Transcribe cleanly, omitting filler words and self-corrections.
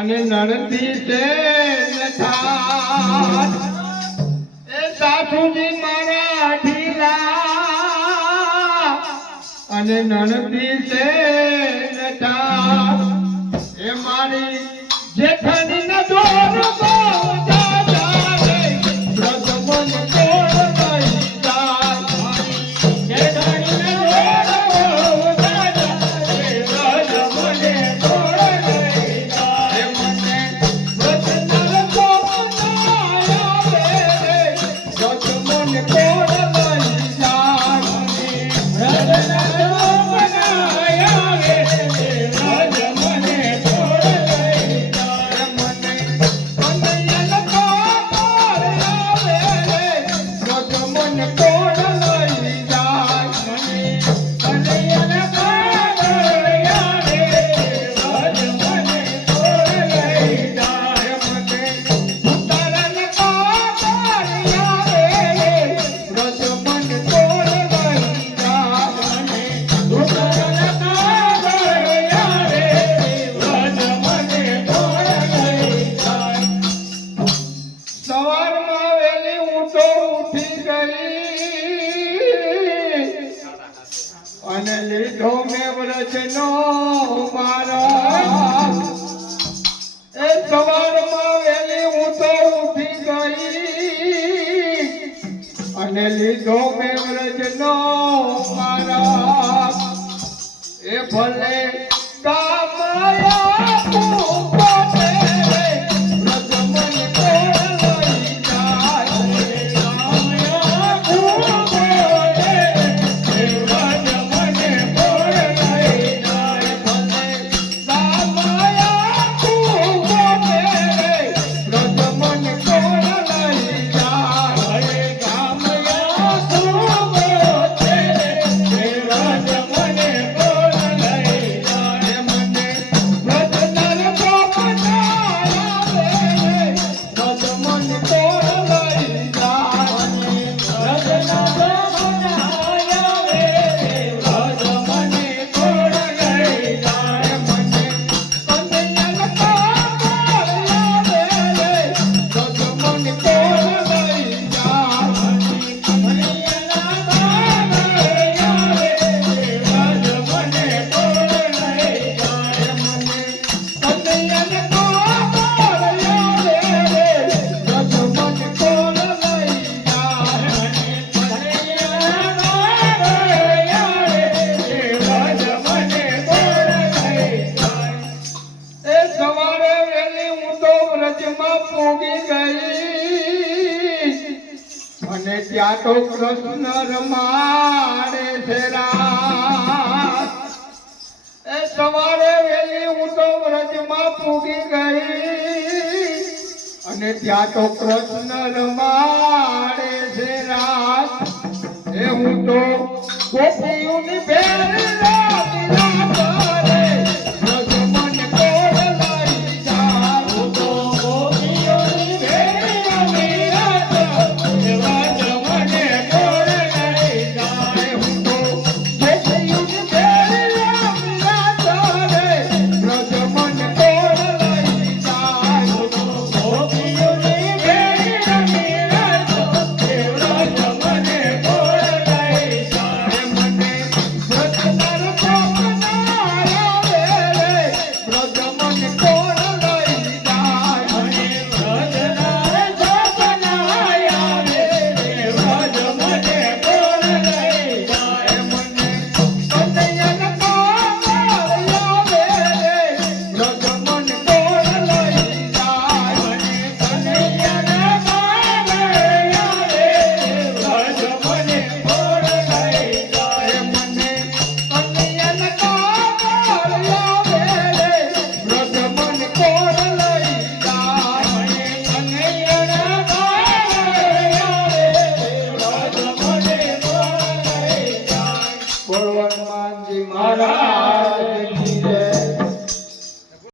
અને નડતી છે નથાટ એ સાસુજી મારા ઢીલા અને નડતી છે નથાટ એ મારી જેઠાણી ન દોર અને લીધો મેં વ્રજનો મારા એ સવારમાં વેલી હું તો ઉઠી ગઈ અને લીધો મેં વ્રજનો મારા એ ભલે કામયા અને ત્યાં તો કૃષ્ણ રમાડે છે રાસ એ સવારે વેલી હું તો વ્રજમાં પૂગી ગઈ અને ત્યાં તો કૃષ્ણ રમાડે છે રાસ એ હું તો ગોપીઓની ભેર